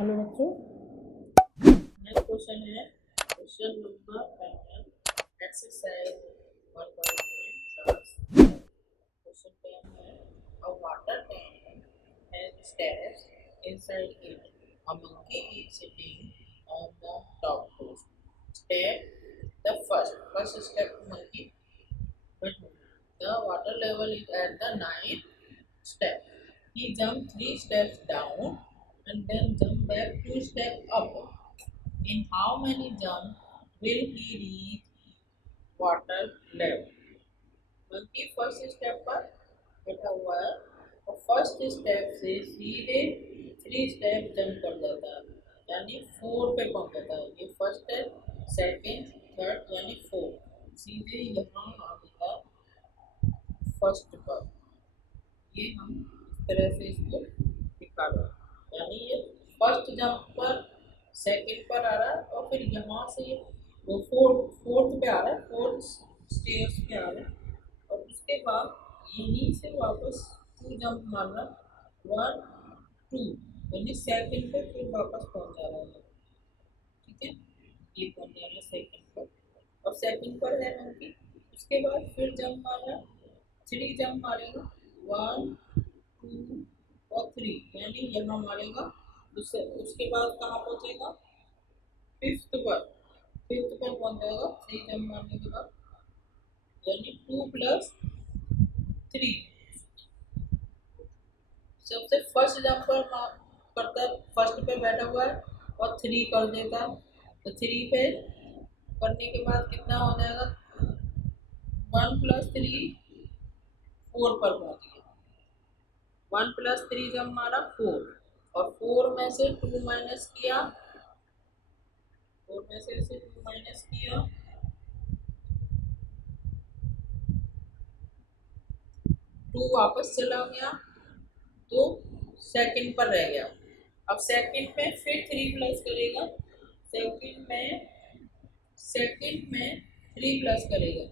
Hello बच्चों, next question है question number 11 exercise 1.1 class. Question क्या है? अ water tank has steps inside it, a monkey is sitting on the top floor. Step the first step monkey, but the water level is at the ninth step. He jumped 3 steps down and then jumped back 2 steps up. In how many jumps will he reach water level? Monkey first step पर बैठा हुआ है और first step से सीधे 3 step jump कर जाता है, यानी 4 पे पहुंच जाता है। ये फर्स्ट है, सेकंड, थर्ड यानी 4, सीधे यहाँ आ जाता है फर्स्ट पर। ये हम इस तरह से इसको दिखा रहे हैं, यानी ये फर्स्ट जंप पर सेकंड पर आ रहा है और फिर यहाँ से वो फोर्थ पे आ रहा है, फोर्थ स्टेयर्स पे आ रहा है और उसके बाद यहीं से वापस 2 जंप मार रहा है, 1 2, यानी सेकंड पे फिर वापस पहुंच जा रहा है। ठीक है, ये पहुंच जा रहा है सेकंड पर। अब सेकंड पर है मंकी, उसके बाद फिर जंप मारा, 3 जंप मारेगा, 1 2 और 3, यानी यहाँ मारेगा। उसके बाद कहाँ पहुंचेगा? फिफ्थ पर, फिफ्थ पर पहुंच जाएगा 3 जंप मारने के बाद, यानी 2 प्लस 3। सबसे फर्स्ट जंप पर करता है, फर्स्ट पे बैठा हुआ है और 3 कर देता है, तो 3 पे करने के बाद कितना हो जाएगा? 1 प्लस 3 4 पर पहुंच गया। 1 प्लस 3 जब मारा 4 और 4 में से 2 माइनस किया, 4 में से 2 माइनस किया, 2 वापस चला गया तो सेकंड पर रह गया। अब सेकंड में फिर 3 प्लस करेगा, सेकंड में 3 प्लस करेगा,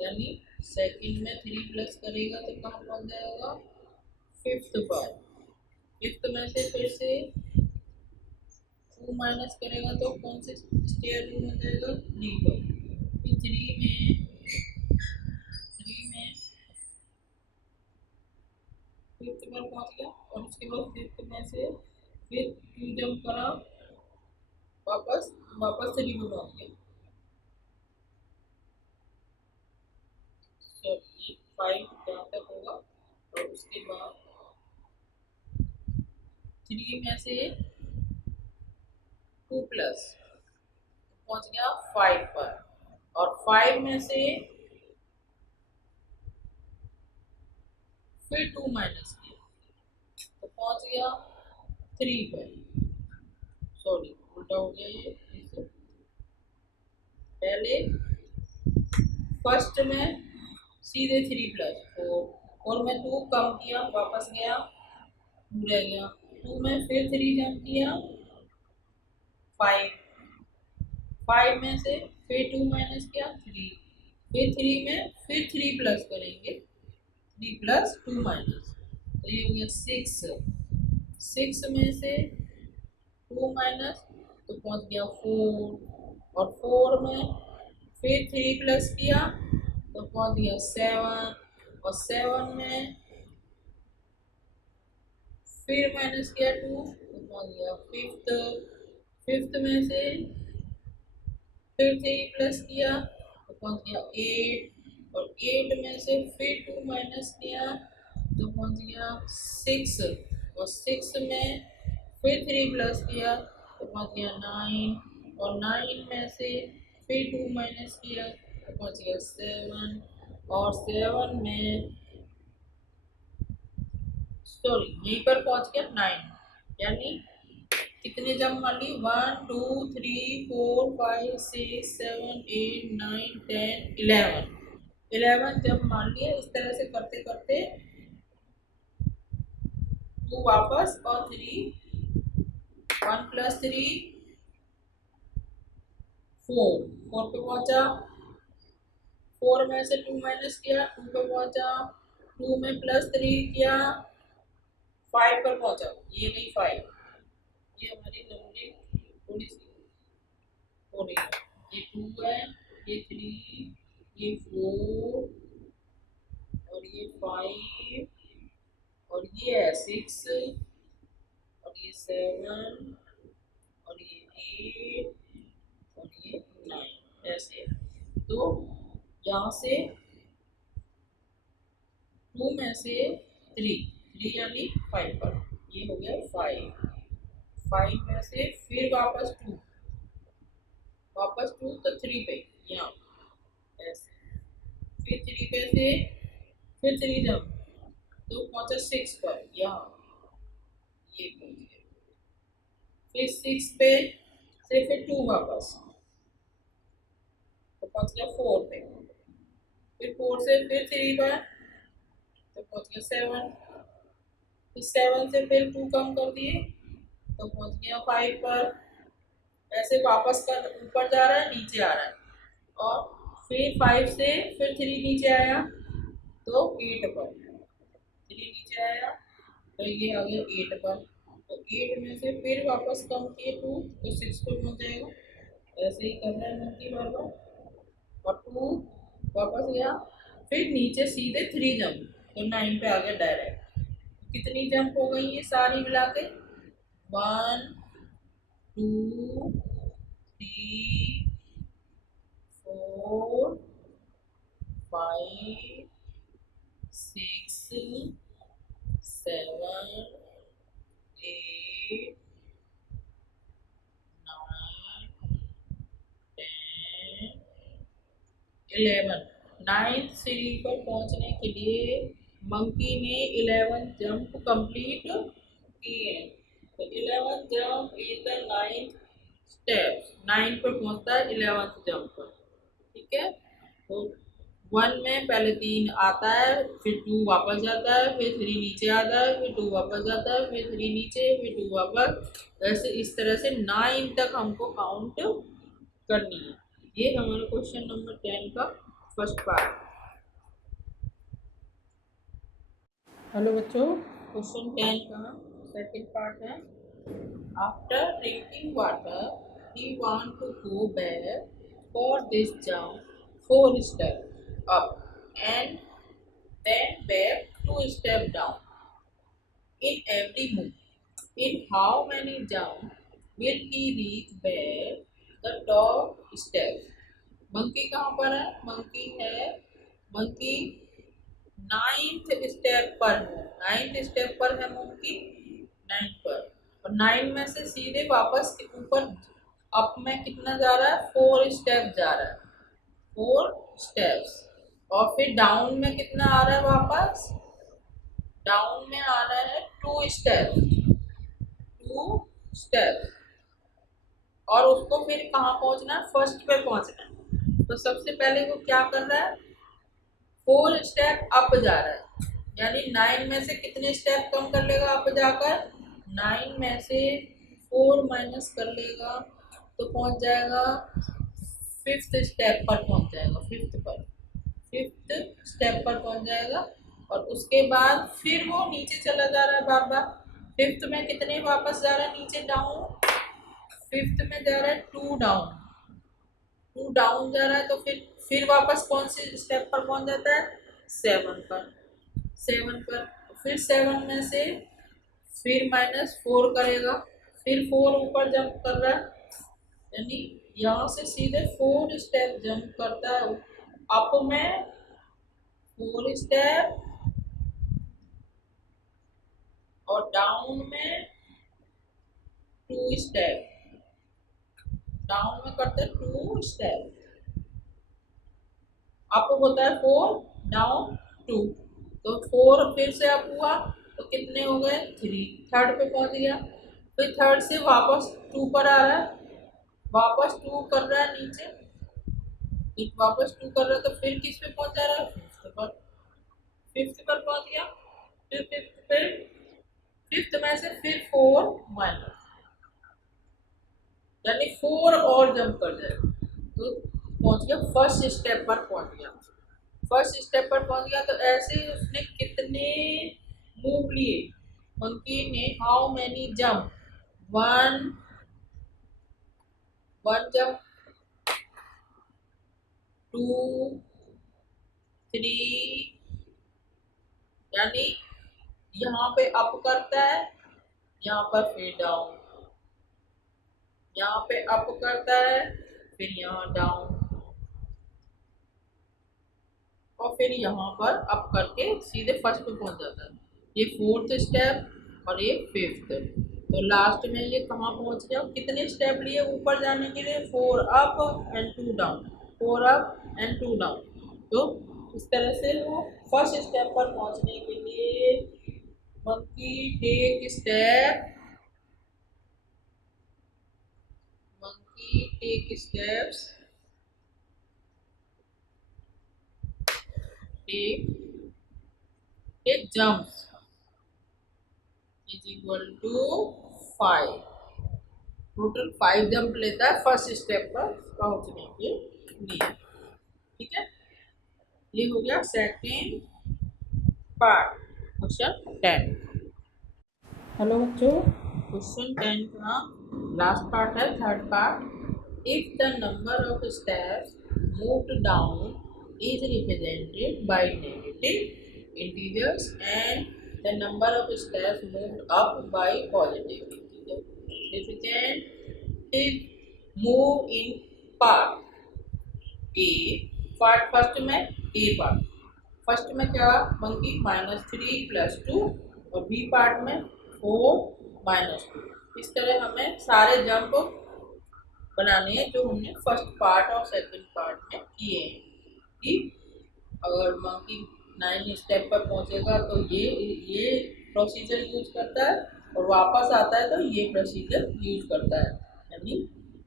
यानी सेकंड में 3 प्लस करेगा तो कहाँ पहुंच जाएगा? फिफ्थ पर। फिफ्थ में से फिर से 2 माइनस करेगा तो कौन से स्टेयर में हो जाएगा? 3 पर। फिर 3 में फिफ्थ पर पहुंच गया और उसके बाद फिफ्थ में से फिर 2 जंप करा, वापस वापस 3 में पहुंच गया। तो ये 5 जहाँ तक होगा और उसके बाद 3 में से 2 प्लस पहुंच गया 5 पर और 5 में से फिर 2 माइनस किया तो पहुंच गया 3 पर। सॉरी, उल्टा हो गया ये। पहले फर्स्ट में सीधे 3 प्लस 4 और मैं 2 कम किया, वापस गया 2 रह गया, 2 में फिर 3 जंप किया 5, 5 में से फिर 2 माइनस किया 3, फिर 3 में फिर 3 प्लस करेंगे, 3 प्लस 2 माइनस, तो ये हो गया 6, 6 में से 2 माइनस तो पहुंच गया 4 और 4 में फिर 3 प्लस किया तो पहुंच गया 7 और 7 में फिर माइनस किया 2 तो पहुंच गया फिफ्थ, फिफ्थ में से फिर 3 प्लस किया तो पहुंच गया 8 और 8 में से फिर 2 माइनस किया तो पहुंच गया 6 और 6 में फिर 3 प्लस किया तो पहुंच गया 9 और 9 में से फिर 2 माइनस किया तो पहुंच गया 7 और 7 में सॉरी यहीं पर पहुंच गया 9, यानी कितने जंप मार ली? 1 2 3 4 5 6 7 8 9 10 11 जंप मार लिए। इस तरह से करते करते 2 वापस और 3, 1 प्लस 3 4, 4 पे पहुंचा, 4 में से 2 माइनस किया 2 पे पहुंचा, 2 में प्लस 3 किया 5 पर पहुंचा, ये नहीं 5 ये हमारी नंबरिंग थोड़ी सी हो रही है। ये 2 है, ये 3, ये 4 और ये 5 और ये है 6 और ये 7 और ये 8 और ये 9 ऐसे। तो यहाँ से 2 में से 3 यानी 5 पर, ये हो गया 5 में से फिर वापस 2, वापस 2 तो 3 पे यहाँ ऐसे, फिर 3 पे से फिर 3 जब तो पहुंचा 6 पर यहाँ, ये पहुंच गया। फिर 6 पे से फिर 2 वापस तो पहुंच गया 4 पे, फिर 4 से फिर 3 पर तो पहुंच गया 7, फिर 7 से फिर 2 कम कर दिए तो पहुंच गया 5 पर। ऐसे वापस कर ऊपर जा रहा है, नीचे आ रहा है। और फिर 5 से फिर 3 नीचे आया तो 8 पर, 3 नीचे आया तो ये आ गया 8 पर। तो 8 में से फिर वापस कम किए 2 तो 6 पर पहुंच जाएगा। ऐसे ही करना है मंकी बार बार। और 2 वापस गया, फिर नीचे सीधे 3 जंप तो 9 पे आ गया डायरेक्ट। कितनी जंप हो गई ये सारी मिला के? 1 2 3 4 5 6 7 8 9 10 11। 9th सीढ़ी पर पहुंचने के लिए मंकी ने 11 जंप कंप्लीट किए। तो 11 jump is the 9th step. 9 पर पहुंचता है 11th जंप पर। ठीक है, तो 1 में पहले 3 आता है, फिर 2 वापस जाता है, फिर 3 नीचे आता है, फिर 2 वापस जाता है, फिर 3 नीचे, फिर 2 वापस। ऐसे इस तरह से 9 तक हमको काउंट करनी है। ये हमारा क्वेश्चन नंबर 10 का फर्स्ट पार्ट। हेलो बच्चों, क्वेश्चन 10 का सेकंड पार्ट है। After drinking water he want to go back for this jump 4 step up and then back 2 step down in every move. In how many jump will he reach back the top step? Monkey कहाँ पर है? Monkey 9th step पर है। 9th step पर है monkey, 9 पर। और 9 में से सीधे वापस ऊपर अप में कितना जा रहा है? 4 स्टेप जा रहा है, 4 स्टेप्स। और फिर डाउन में कितना आ रहा है? वापस डाउन में आ रहा है 2 स्टेप, 2 स्टेप। और उसको फिर कहाँ पहुंचना है? फर्स्ट पे पहुंचना है। तो सबसे पहले वो क्या कर रहा है? 4 स्टेप अप जा रहा है, यानी 9 में से कितने स्टेप कम कर लेगा अप जाकर? 9 में से 4 माइनस कर लेगा तो पहुंच जाएगा 5th स्टेप पर, पहुंच जाएगा 5th पर, 5th स्टेप पर पहुंच जाएगा। और उसके बाद फिर वो नीचे चला जा रहा है बार बार। 5th में कितने वापस जा रहा है नीचे? डाउन। 5th में जा रहा है 2 डाउन, 2 डाउन जा रहा है। तो फिर वापस कौन से स्टेप पर पहुंच जाता है? 7 पर, 7 पर। फिर 7 में से फिर -4 करेगा, फिर 4 ऊपर जंप कर रहा है, यानी यहाँ से सीधे 4 स्टेप जंप करता है अप में, 4 स्टेप, और डाउन में 2 स्टेप। डाउन में करते हैं 2 स्टेप, अप होता है 4, डाउन 2। तो 4 फिर से अप हुआ तो कितने हो गए? 3। थर्ड पे पहुंच गया। फिर थर्ड से वापस 2 पर आ रहा है, वापस 2 कर रहा है नीचे, फिर वापस 2 कर रहा है तो फिर किस पे पहुंच जा रहा है? 5th पर, 5th पर पहुंच गया। फिर 5th पे, 5th में से फिर 4 माइनस, यानी 4 और जंप कर जाएगा तो पहुंच गया फर्स्ट स्टेप पर, पहुंच गया फर्स्ट स्टेप पर पहुंच गया। तो ऐसे ही उसने कितने मूव लिए? मंकी ने how many jump? One one jump, two, three, यानी यहाँ पे अप करता है, यहाँ पर फिर डाउन, यहाँ पे अप करता है, फिर यहाँ डाउन, और फिर यहाँ पर अप करके सीधे फर्स्ट पे पहुंच जाता है। ये फोर्थ स्टेप और ये फिफ्थ। तो लास्ट में ये कहाँ पहुंच गया, कितने स्टेप लिए ऊपर जाने के लिए, 4 up and 2 down, 4 up and 2 down. तो इस तरह से वो फर्स्ट स्टेप पर पहुंचने के लिए monkey take step, monkey take steps, take jumps is equal to 5। Total 5 jump लेता है फर्स्ट स्टेप पर पहुंचने के लिए। ठीक है, ये हो गया सेकेंड पार्ट, क्वेश्चन 10। हेलो बच्चों, क्वेश्चन 10 का लास्ट पार्ट है, third part. If the number of steps moved down is represented by negative integers and the number of steps moved up by positive integers. Representative move in part A, part first में A part, first में क्या monkey -3 + 2 और B part में 4 -2। इस तरह हमें सारे jump बनाने हैं जो हमने फर्स्ट पार्ट और सेकंड पार्ट में किए हैं। कि अगर मंकी 9 स्टेप पर पहुंचेगा तो ये प्रोसीजर यूज करता है, और वापस आता है तो ये प्रोसीजर यूज करता है, यानी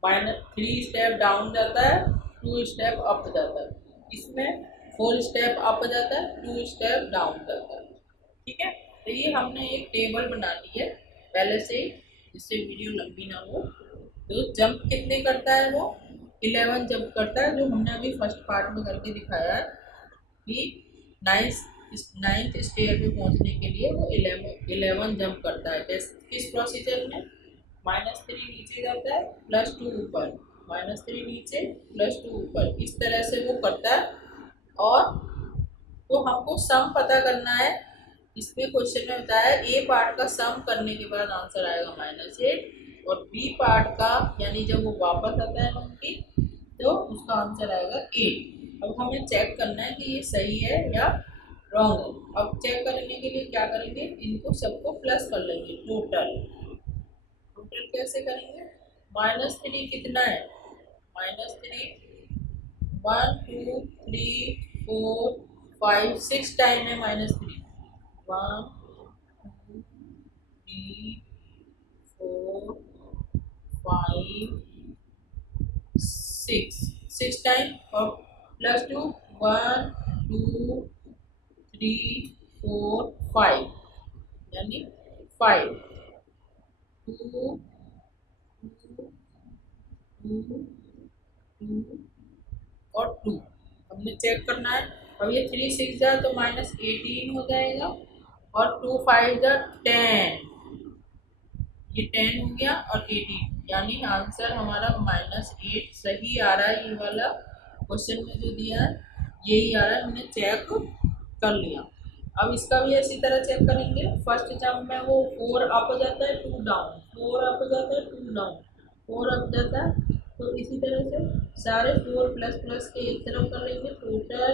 -3 स्टेप डाउन जाता है, 2 स्टेप अप जाता है, इसमें 4 स्टेप अप जाता है, 2 स्टेप डाउन जाता है। ठीक है, तो ये हमने एक टेबल बना ली है पहले से ही, जिससे वीडियो लंबी ना हो। तो जंप कितने करता है वो 11 जंप करता है, जो हमने अभी फर्स्ट पार्ट में करके दिखाया है कि 9th स्टेप पे पहुंचने के लिए वो 11 जंप करता है। किस प्रोसीजर में, -3 नीचे जाता है, +2 ऊपर, -3 नीचे, +2 ऊपर, इस तरह से वो करता है। और तो हमको सम पता करना है। इसमें क्वेश्चन में बताया ए पार्ट का सम करने के बाद आंसर आएगा -8, और बी पार्ट का यानी जब वो वापस आता है मंकी तो उसका आंसर आएगा 8। अब हमें चेक करना है कि ये सही है या रॉन्ग है। अब चेक करने के लिए क्या करेंगे, इनको सबको प्लस कर लेंगे, टोटल कैसे करेंगे, -3 कितना है, -3 1 2 3 4 5 6 टाइम है, -3 1 2 3 4 5 6 टाइम, और +2 1 2 3 4 5, यानी 5 2 2 2 2 और 2 हमने चेक करना है। अब ये 3 6 जा तो -18 हो जाएगा, और 2 5 जा 10, ये 10 हो गया और 18, यानी आंसर हमारा -8 सही आ रहा है। ये वाला क्वेश्चन में जो दिया है यही आ रहा है, हमने चेक कर लिया। अब इसका भी इसी तरह चेक करेंगे। फर्स्ट जंप में वो 4 अप जाता है, 2 डाउन, 4 अप जाता है, 2 डाउन, 4 अप जाता है। तो इसी तरह से सारे 4 प्लस प्लस के एक तरफ कर लेंगे, टोटल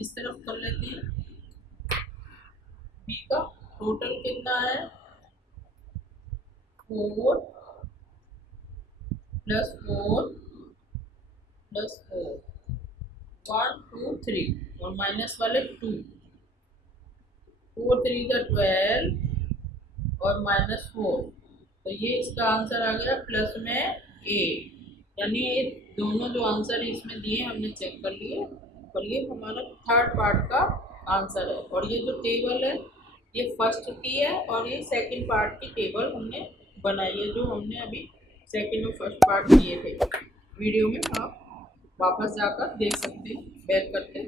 इस तरफ कर लेते हैं। बी का टोटल कितना है, 4 + 4 + 4 1 2 3 और माइनस वाले 2, 4 3 का 12 और -4, तो ये इसका आंसर आ गया प्लस में 8। यानी ये दोनों जो आंसर इसमें दिए हमने चेक कर लिए, और ये हमारा थर्ड पार्ट का आंसर है। और ये जो टेबल है ये फर्स्ट की है, और ये सेकंड पार्ट की टेबल हमने बनाई है, जो हमने अभी सेकंड और फर्स्ट पार्ट किए थे। वीडियो में आप वापस जाकर देख सकते हैं, बैक करके।